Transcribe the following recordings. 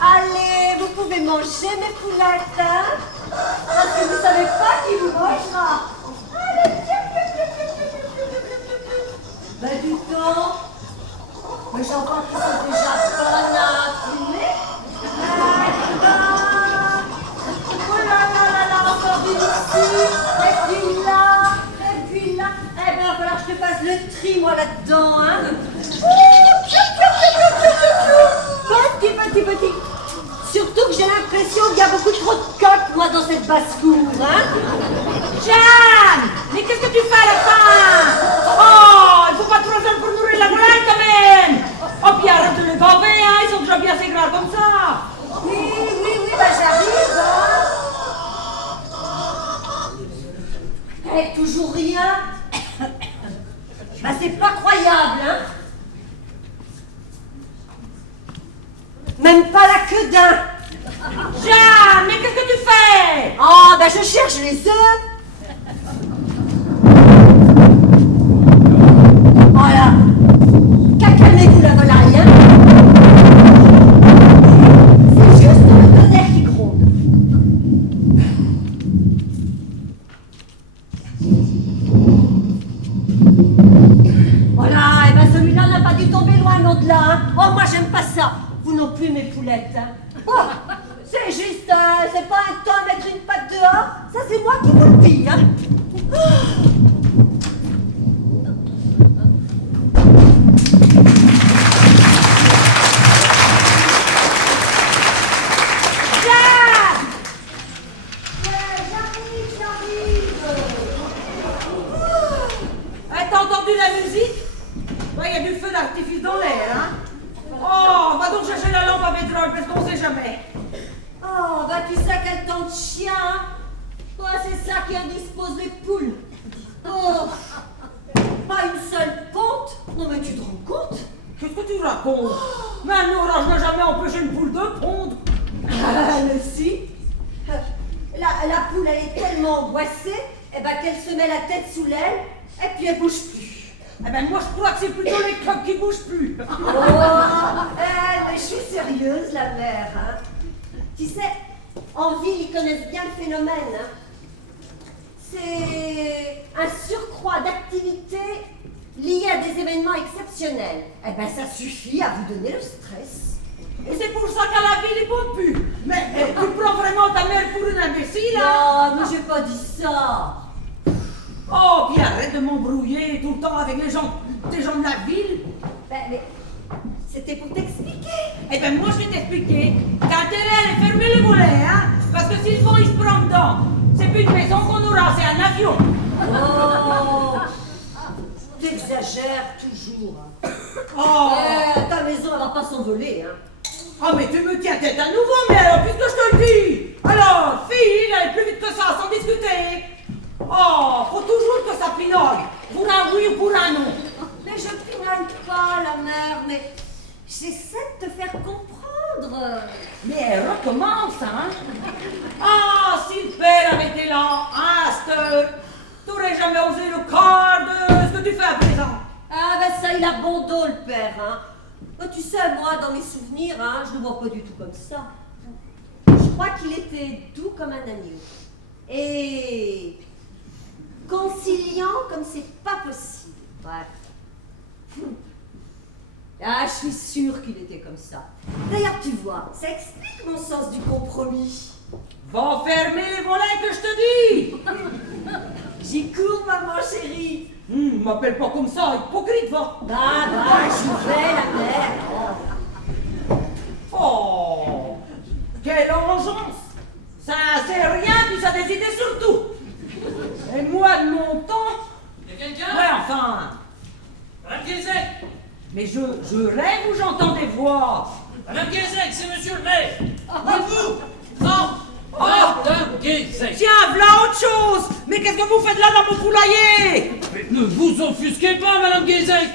Allez, vous pouvez manger mes poulettes, hein? Parce que vous savez pas qui vous mangera. Allez, ben du temps, mes enfants qui sont déjà bonnes à fumer. Oh là là là là, encore une ici, et puis là. Eh ben, il va falloir que je te fasse le tri, moi, là-dedans, hein? Petit. Surtout que j'ai l'impression qu'il y a beaucoup trop de coques, moi, dans cette basse-cour, hein? Jeanne! Mais qu'est-ce que tu fais à la fin? Oh, il faut pas trop faire pour nourrir la volaille, quand même! Oh, puis arrête de les gaver, hein, ils sont déjà bien assez gras comme ça! Oui, bah j'arrive, hein? Eh, toujours rien? Bah c'est pas croyable, hein? Même pas la queue d'un! Jeanne, mais qu'est-ce que tu fais? Oh, bah je cherche les œufs! Voilà! Calmez-vous la volaille, hein? C'est juste le tonnerre qui gronde. Voilà, et ben celui-là n'a pas dû tomber loin, non de là, hein? Oh, moi j'aime pas ça! Vous non plus, mes poulettes, hein? Oh, c'est juste, c'est pas un temps à mettre une patte dehors, ça c'est moi qui vous le dis, hein? T'as entendu la musique? Il y a du feu d'artifice dans l'air, hein? Oh, va donc chercher la lampe à pétrole, parce qu'on sait jamais. Oh, bah tu sais quel temps de chien, hein? Ouais, c'est ça qui indispose les poules. Oh, pas une seule ponte? Non mais tu te rends compte? Qu'est-ce que tu racontes? Mais un orage n'a jamais empêché une poule de pondre. Ah, mais si. La poule, elle est tellement angoissée, eh ben, qu'elle se met la tête sous l'aile, et puis elle bouge plus. Eh ben moi je crois que c'est plutôt les coques qui bougent plus. Oh, mais je suis sérieuse, la mère, hein. Tu sais, en ville, ils connaissent bien le phénomène, hein. C'est un surcroît d'activité lié à des événements exceptionnels. Eh ben, ça suffit à vous donner le stress. Et c'est pour ça qu'à la ville ils pondent plus. Mais ça? Oh, puis arrête de m'embrouiller tout le temps avec les gens de la ville. Ben, mais c'était pour t'expliquer. Eh ben moi je vais t'expliquer. T'as intérêt à aller fermer les volets, hein. Parce que s'ils font, ils se prennent dedans. C'est plus une maison qu'on aura, c'est un avion. Oh, t'exagères toujours. Oh, Ta maison, elle va pas s'envoler, hein. oh mais tu me tiens tête à nouveau, mais alors puisque je te le dis. Alors, fille, allez plus vite que ça, sans discuter. Oh, faut toujours que ça pinole. Pour un oui ou pour un non. Mais je pinale pas, la mère, mais j'essaie de te faire comprendre. Mais elle recommence, hein. Ah, si le père avait été là, à cette heure, t'aurais jamais osé le quart de ce que tu fais à présent. Ah ben ça, il a bon dos, le père, hein. Oh, tu sais, moi, dans mes souvenirs, hein, je le vois pas du tout comme ça. Je crois qu'il était doux comme un agneau. Et conciliant comme c'est pas possible. Ouais. Ah, je suis sûre qu'il était comme ça. D'ailleurs, tu vois, ça explique mon sens du compromis. Va fermer les volets que je te dis. J'y cours, maman chérie. M'appelle pas comme ça, hypocrite, va. Bah, j'y vais, la mère. Oh, quelle engeance. Ça c'est rien, puis ça décidait surtout. Et moi, de mon temps... Y'a quelqu'un? Ouais, enfin... Madame Guézec! Mais je rêve ou j'entends des voix. Madame Guézec, c'est monsieur le maire! Vous! Non! Oh. Madame Guézec! Tiens, voilà autre chose. Mais qu'est-ce que vous faites là dans mon poulailler? Mais ne vous offusquez pas, Madame Guézec!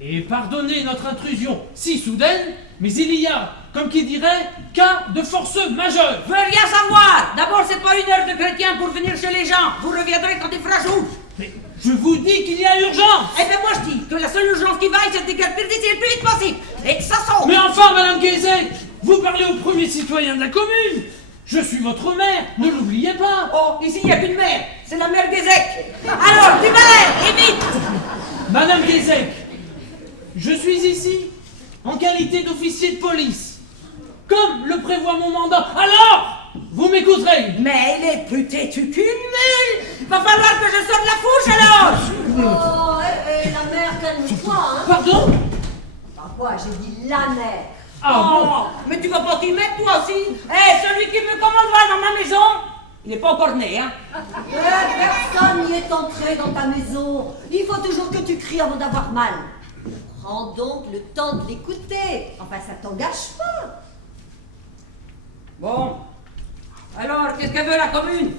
Et pardonnez notre intrusion si soudaine, mais il y a, comme qui dirait, cas de force majeure! Je veux rien savoir. D'abord, c'est pas une heure de chrétien pour venir chez les gens. Vous reviendrez quand il fera jour. Mais je vous dis qu'il y a urgence! Eh ben moi je dis que la seule urgence qui vaille, c'est de déguerpir d'ici le plus vite possible. Et que ça saute. Mais enfin, Madame Guézec! Vous parlez au premier citoyen de la commune! Je suis votre mère, ne l'oubliez pas! Oh, ici il n'y a qu'une mère. C'est la mère Guézec. Alors, du balai, et vite. Madame Guézec, je suis ici en qualité d'officier de police. Comme le prévoit mon mandat, alors vous m'écouterez. Mais il est plus têtu qu'une mule. Va falloir que je sorte la fourche alors. Oh, la mère, calme-toi, hein. Pardon? Ah, quoi, j'ai dit la mère. Ah bon? Oh, mais tu vas pas t'y mettre toi aussi. Eh, celui qui me commandera dans ma maison, il n'est pas encore né, hein. Personne n'y est entré dans ta maison. Il faut toujours que tu cries avant d'avoir mal. Prends donc le temps de l'écouter. Enfin, ça t'engage pas. Bon. Alors, qu'est-ce qu'elle veut la commune?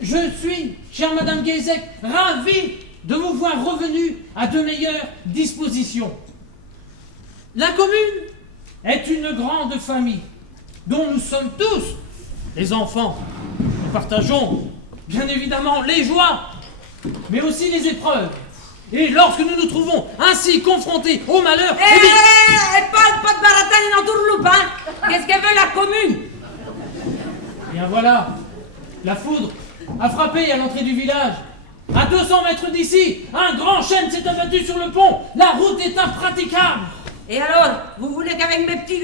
Je suis, chère Madame Guézec, ravi de vous voir revenu à de meilleures dispositions. La commune est une grande famille dont nous sommes tous les enfants. Nous partageons bien évidemment les joies, mais aussi les épreuves. Et lorsque nous nous trouvons ainsi confrontés au malheur, Parle pas de baratane et d'entourloupe, hein. Qu'est-ce qu'elle veut la commune? bien voilà, la foudre a frappé à l'entrée du village. À 200 mètres d'ici, un grand chêne s'est abattu sur le pont. La route est impraticable. Et alors, vous voulez qu'avec mes petits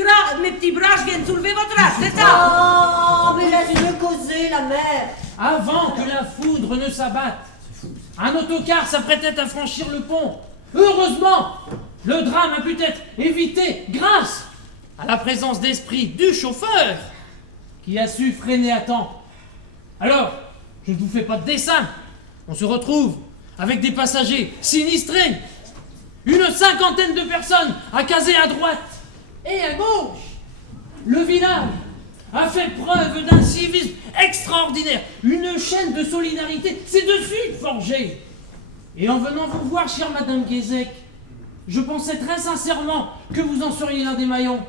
bras, je vienne soulever votre âge, c'est ça? Oh, mais laisse-le causer, la mère. Avant que la foudre ne s'abatte, un autocar s'apprêtait à franchir le pont. Heureusement, le drame a pu être évité grâce à la présence d'esprit du chauffeur qui a su freiner à temps. Alors, je ne vous fais pas de dessin. On se retrouve avec des passagers sinistrés. Une cinquantaine de personnes à caser à droite et à gauche. Le village a fait preuve d'un civisme extraordinaire. Une chaîne de solidarité s'est de suite forgée. Et en venant vous voir, chère Madame Guézec, je pensais très sincèrement que vous en seriez l'un des maillons.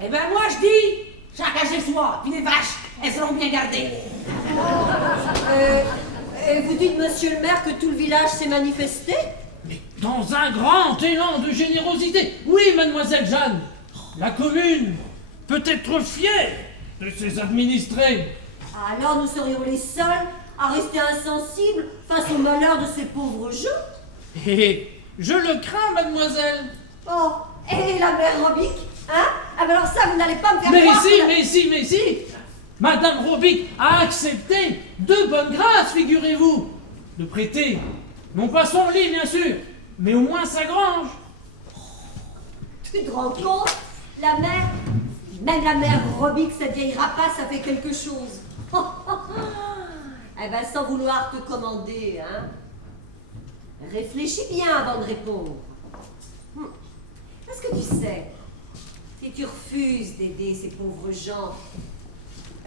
Eh ben moi je dis, chacun chez soi, puis les vaches, elles seront bien gardées. Et vous dites, monsieur le maire, que tout le village s'est manifesté? Mais dans un grand élan de générosité. Oui, mademoiselle Jeanne, la commune peut être fière de ses administrés. Alors nous serions les seuls à rester insensibles face au malheur de ces pauvres gens? Et je le crains, mademoiselle. Oh, et la mère Robic, hein? Ah ben alors ça, vous n'allez pas me faire Mais croire si, que la- mais si, mais si. Madame Robic a accepté de bonne grâce, figurez-vous, de prêter, non pas son lit, bien sûr, mais au moins sa grange. Tu te rends compte? La mère, même la mère Robic, cette vieille rapace, ça fait quelque chose. Eh ben, sans vouloir te commander, hein. Réfléchis bien avant de répondre. Parce que tu sais, si tu refuses d'aider ces pauvres gens,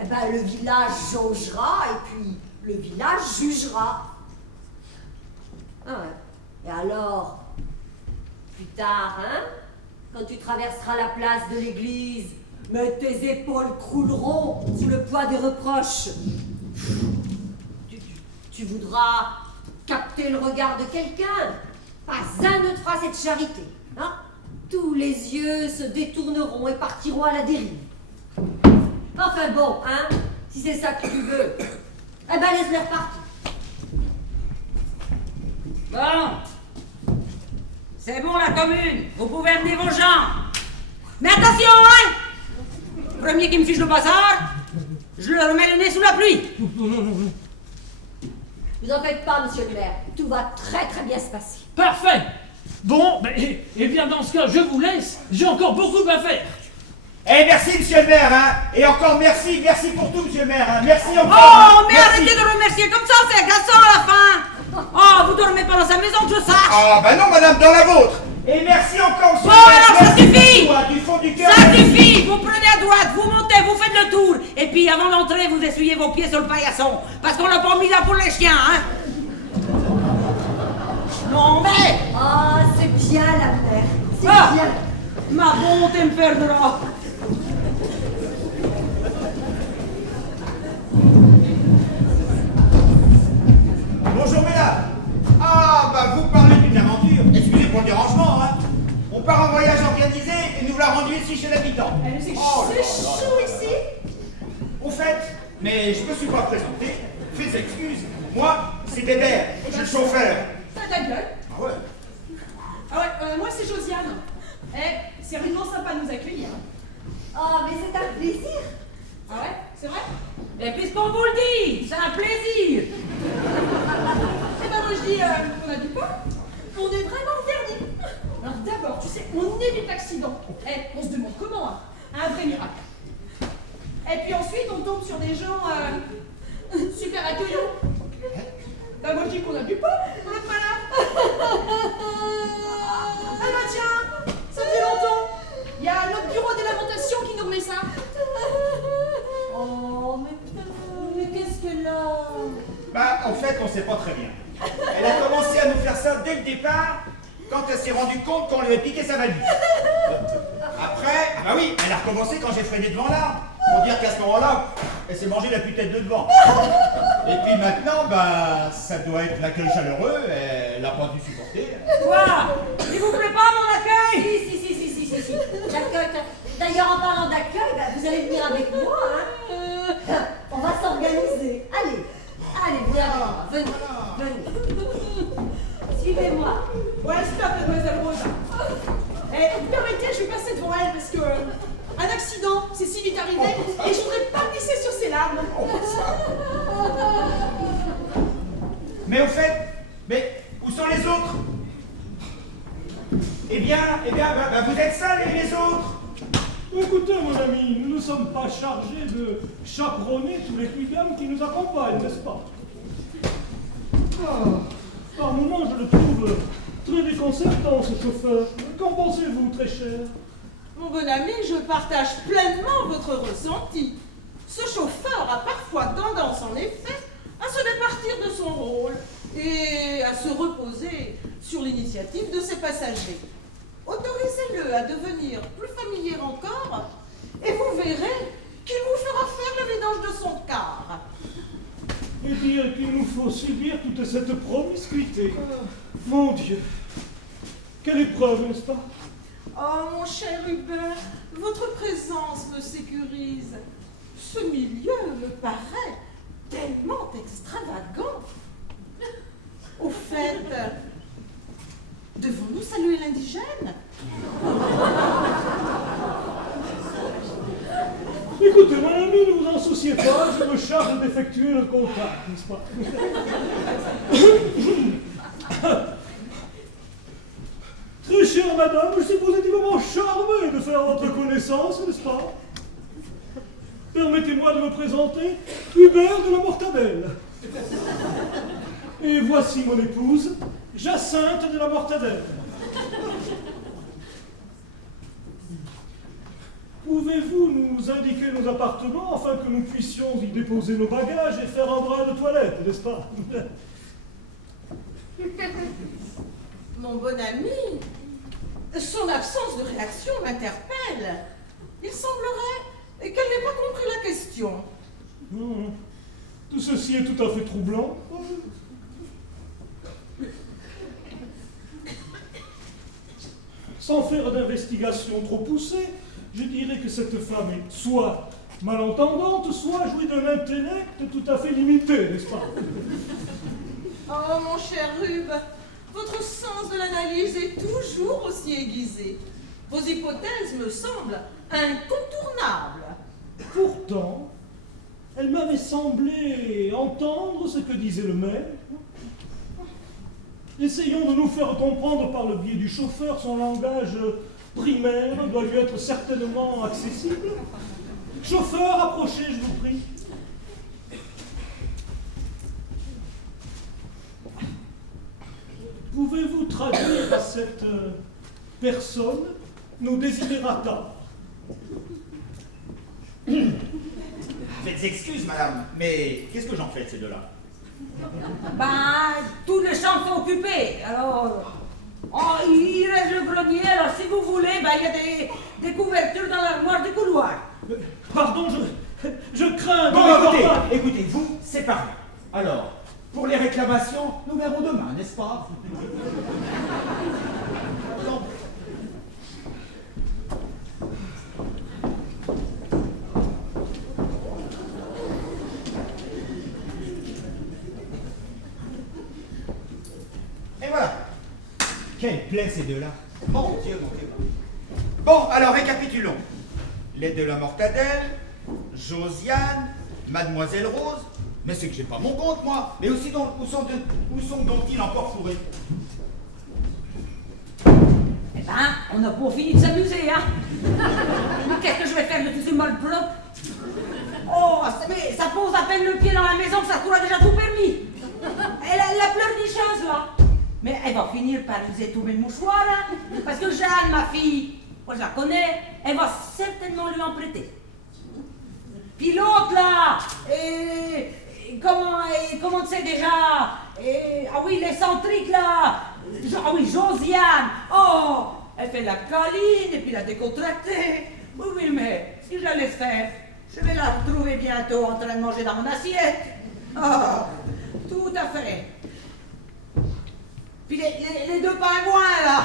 eh ben, le village jaugera et puis le village jugera. Ah ouais. Et alors, plus tard, hein, quand tu traverseras la place de l'église, mais tes épaules crouleront sous le poids des reproches. Tu voudras capter le regard de quelqu'un. Pas un ne te fera cette charité. Hein? Tous les yeux se détourneront et partiront à la dérive. Enfin bon, hein, si c'est ça que tu veux, eh ben laisse-les repartir. Bon, c'est bon la commune, vous pouvez amener vos gens. Mais attention, hein! Premier qui me fiche le bazar, je le remets le nez sous la pluie. Vous en faites pas, monsieur le maire. Tout va très très bien se passer. Parfait. Bon, eh bien dans ce cas, je vous laisse. J'ai encore beaucoup à faire. Eh, merci, monsieur le maire, hein. Et encore merci pour tout, monsieur le maire, hein. Merci encore. Oh, mais merci. arrêtez de remercier comme ça, c'est agaçant à la fin. Oh, vous dormez pas dans sa maison, que je sache. Ah, bah non, madame, dans la vôtre. Et merci encore, monsieur Bon, le maire. alors, ça Merci suffit. beaucoup, du fond du cœur. Ça suffit, vous prenez à droite, vous montez, vous faites le tour. Et puis avant d'entrer, vous essuyez vos pieds sur le paillasson. Parce qu'on l'a pas mis là pour les chiens, hein. Non, mais... Ah, c'est bien la mère. C'est Ah, bien. ma bonté me perdra. Bonjour, mesdames. Ah, bah vous parlez d'une aventure. Excusez pour le dérangement, hein. On part en voyage organisé et nous voilà rendus ici chez l'habitant. C'est Oh là là chaud ici. Au fait, mais je me suis pas présenté. Faites excuse. Moi, c'est Bébert, je suis le chauffeur. T'as ta gueule. Ah ouais. Ah ouais, moi c'est Josiane. C'est vraiment sympa de nous accueillir. Ah, mais c'est un plaisir. Ah ouais, c'est vrai? Et puisqu'on vous le dit, c'est un plaisir. Eh ben moi je dis, on a du pain. On est vraiment vernis. Alors d'abord, tu sais, on évite l'accident. On se demande comment, hein. Un vrai miracle. Et puis ensuite, on tombe sur des gens super accueillants. Ben moi je dis qu'on a du pain. Voilà. Ah bah tiens, ça fait longtemps. Il y a notre bureau des lamentations qui nous remet ça. Oh, mais qu'est-ce qu'elle a? Bah, en fait, on sait pas très bien. Elle a commencé à nous faire ça dès le départ, quand elle s'est rendue compte qu'on lui avait piqué sa valise. Après, bah oui, elle a recommencé quand j'ai freiné devant l'arbre. Pour dire qu'à ce moment-là, elle s'est mangé la putette de devant. Et puis maintenant, bah, ça doit être l'accueil chaleureux, elle n'a pas dû supporter. Quoi? Il vous plaît pas mon accueil? Si. L'accueil. D'ailleurs, en parlant d'accueil, bah, vous allez venir avec moi, hein. On va s'organiser. Allez, venez. Suivez-moi. Ouais, stop, mademoiselle Rose. Vous permettez, je vais passer devant elle parce que un accident, c'est si vite arrivé et je voudrais pas glisser sur ses larmes. Mais au fait, où sont les autres? Eh bien, bah, vous êtes seuls et les autres? Écoutez, mon ami, nous ne sommes pas chargés de chaperonner tous les clients qui nous accompagnent, n'est-ce pas? Par moments, je le trouve très déconcertant, ce chauffeur. Qu'en pensez-vous, très cher? Mon bon ami, je partage pleinement votre ressenti. Ce chauffeur a parfois tendance, en effet, à se départir de son rôle et à se reposer sur l'initiative de ses passagers. Autorisez-le à devenir plus familier encore et vous verrez qu'il vous fera faire le vidange de son car. Et dire qu'il nous faut subir toute cette promiscuité. Mon Dieu, quelle épreuve, n'est-ce pas? Oh, mon cher Hubert, votre présence me sécurise. Ce milieu me paraît tellement extravagant. Au fait, devons-nous saluer l'indigène? Écoutez, mon ami, ne vous en souciez pas, je me charge d'effectuer le contact, n'est-ce pas? Très chère madame, je suis positivement charmé de faire votre connaissance, n'est-ce pas? Permettez-moi de me présenter, Hubert de la Mortadelle. Et voici mon épouse, Jacinthe de la Mortadelle. Pouvez-vous nous indiquer nos appartements afin que nous puissions y déposer nos bagages et faire un bras de toilette, n'est-ce pas? Mon bon ami, son absence de réaction m'interpelle. Il semblerait qu'elle n'ait pas compris la question. Non, tout ceci est tout à fait troublant. Sans faire d'investigation trop poussée, je dirais que cette femme est soit malentendante, soit jouit d'un intellect tout à fait limité, n'est-ce pas? Oh, mon cher Rube, votre sens de l'analyse est toujours aussi aiguisé. Vos hypothèses me semblent incontournables. Pourtant, elle m'avait semblé entendre ce que disait le maire. Essayons de nous faire comprendre par le biais du chauffeur. Son langage primaire doit lui être certainement accessible. Chauffeur, approchez, je vous prie. Pouvez-vous traduire à cette personne nos desiderata? Faites excuse, madame, mais qu'est-ce que j'en fais de ces deux-là? Ben, tous les chambres sont occupées. Alors, oh, il reste le grenier. Alors, si vous voulez, ben, il y a des couvertures dans l'armoire du couloir. Pardon, je crains... Bon, écoutez, vous, c'est pareil. Alors, pour les réclamations, nous verrons demain, n'est-ce pas? Et voilà. Quelle plaie ces deux-là. Mon Dieu, mon Dieu. Bon, alors récapitulons. Les de la Mortadelle, Josiane, Mademoiselle Rose. Mais c'est que j'ai pas mon compte, moi. Mais aussi, où sont donc-ils encore fourrés? Eh ben, on n'a pas fini de s'amuser, hein. Qu'est-ce que je vais faire de tous ces malpropres? Oh, mais ça pose à peine le pied dans la maison que ça court déjà tout permis. Elle a la pleurnicheuse, là. Mais elle va finir par user tous mes mouchoirs, hein. Parce que Jeanne, ma fille, moi je la connais, elle va certainement lui en prêter. Puis l'autre, là, comment c'est déjà? Ah oui, l'excentrique, là. Ah oui, Josiane. Oh, elle fait la câline et puis la décontractée. Oui, oui, mais si je la laisse faire, je vais la retrouver bientôt en train de manger dans mon assiette. Oh, tout à fait. Puis les deux pingouins, là.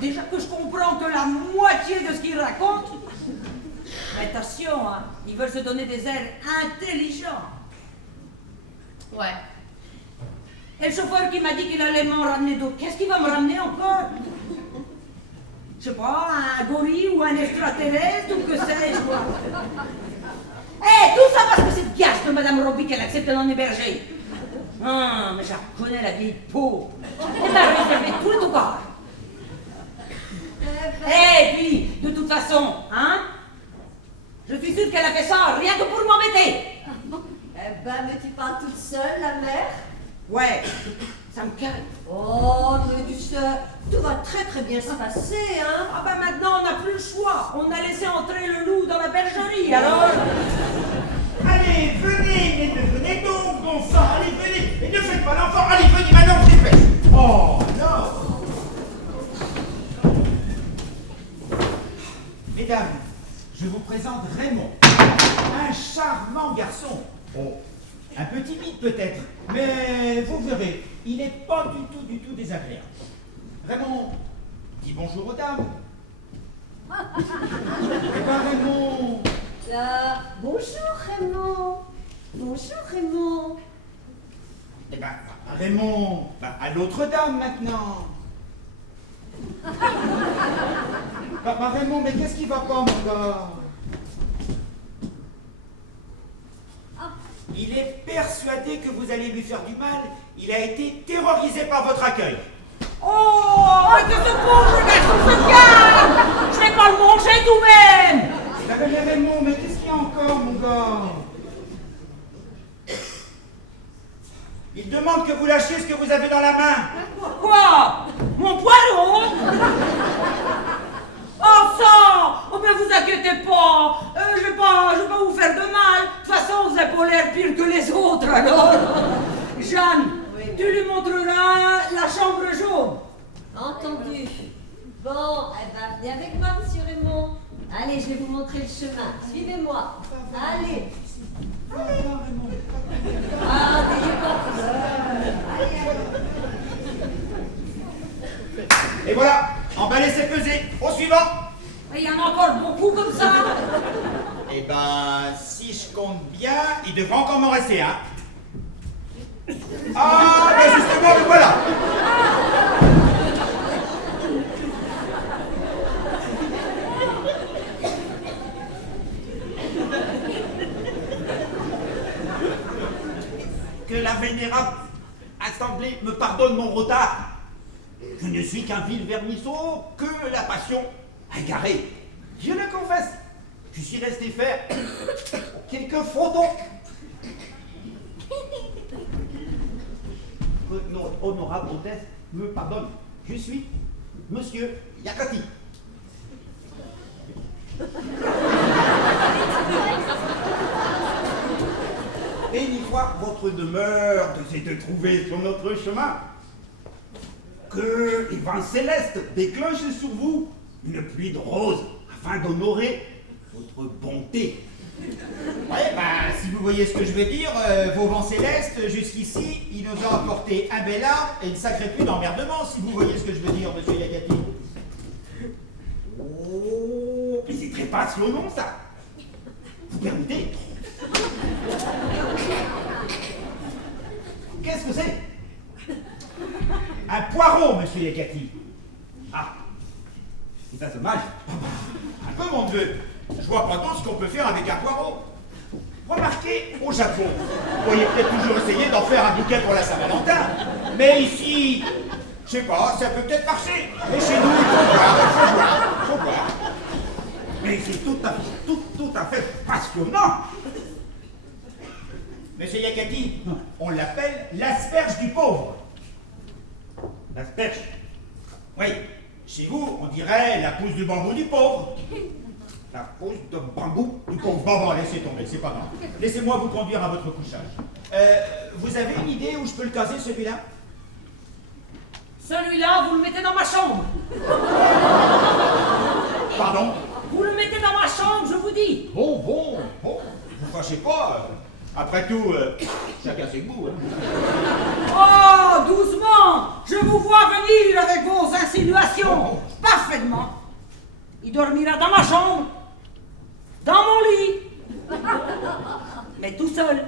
Déjà que je comprends que la moitié de ce qu'ils racontent. Mais attention, hein, ils veulent se donner des airs intelligents. Ouais. Et le chauffeur qui m'a dit qu'il allait m'en ramener d'autres, qu'est-ce qu'il va me ramener encore? Je sais pas, un gorille ou un extraterrestre ou que sais-je, quoi. Tout ça parce que c'est gage de Madame Roby qu'elle accepte d'en héberger. Ah, mais je la connais, la vieille pauvre. Elle m'a réservé tout le corps. Et puis, de toute façon, hein, je suis sûre qu'elle a fait ça rien que pour m'embêter. Eh ben, mais tu parles toute seule, la mère? Ouais, ça me calme. Oh, mais tu sais, tout va très très bien se passer, hein? Ah ben maintenant, on n'a plus le choix. On a laissé entrer le loup dans la bergerie, alors... Allez, venez, mais venez donc, bon sang, allez, venez. Et ne faites pas l'enfant, allez, venez, maintenant, je dépêche. Oh, non. Mesdames, je vous présente Raymond, un charmant garçon. Oh, un peu timide peut-être, mais vous verrez, il n'est pas du tout désagréable. Raymond, dis bonjour aux dames. Eh ben Raymond... Bonjour Raymond. Bonjour Raymond. Eh ben, Raymond, à l'autre dame maintenant. Raymond, mais qu'est-ce qui va pas, mon gars? persuadé que vous allez lui faire du mal. Il a été terrorisé par votre accueil. Oh, que ce pauvre garçon se calme! Je vais pas le manger tout même! Mais qu'est-ce qu'il y a encore, mon gars? Il demande que vous lâchiez ce que vous avez dans la main. Quoi? Mon poireau? Oh ça! Oh ben vous inquiétez pas! Je vais pas vous faire de mal. De toute façon, vous n'avez pas l'air pire que les autres alors. Jeanne, tu lui montreras la chambre jaune. Entendu. Bon, eh ben, venez avec moi, monsieur Raymond. Allez, je vais vous montrer le chemin. Suivez-moi. Allez. Allez. Ah, n'ayez pas peur. Allez, allez. Et voilà, emballé, c'est pesé. Au suivant. Il y en a encore beaucoup comme ça. Eh ben, si je compte bien, il devrait encore m'en rester un. Ah, ben justement, le voilà. Que la vénérable assemblée me pardonne mon retard. Je ne suis qu'un vil vermisseau que la passion a égaré. Je le confesse. Je suis resté faire quelques frottons. Notre honorable hôtesse me pardonne. Je suis Monsieur Yakati. Et une fois votre demeure s'est trouvée sur notre chemin, que les vents célestes déclenchent sur vous une pluie de roses afin d'honorer votre bonté. Ouais, ben, si vous voyez ce que je veux dire, vos vents célestes, jusqu'ici, ils nous ont apporté un bel arbre et une sacrée pluie d'emmerdement, si vous voyez ce que je veux dire, monsieur Yakati. Oh, mais c'est très passionnant ça. Vous permettez? Qu'est-ce que c'est? Un poireau, monsieur Yakati. Ah, c'est ça se mange. Un peu, mon neveu. Je vois pas trop ce qu'on peut faire avec un poireau. Remarquez, au Japon, vous pourriez peut-être toujours essayer d'en faire un bouquet pour la Saint-Valentin. Mais ici, je sais pas, ça peut peut-être marcher. Mais chez nous, il faut voir. Mais c'est tout à fait passionnant. Monsieur Yakati, on l'appelle l'asperge du pauvre. L'asperge. Oui, chez vous, on dirait la pousse de bambou du pauvre. La pousse de bambou du pauvre. Bon, laissez tomber, c'est pas grave. Laissez-moi vous conduire à votre couchage. Vous avez une idée où je peux le caser, celui-là? Celui-là, vous le mettez dans ma chambre. Pardon? Vous le mettez dans ma chambre, je vous dis. Bon. Vous fâchez pas. Après tout, chacun ses goûts. Hein. Oh, doucement. Je vous vois venir avec vos insinuations. Parfaitement. Il dormira dans ma chambre. Dans mon lit. Mais tout seul.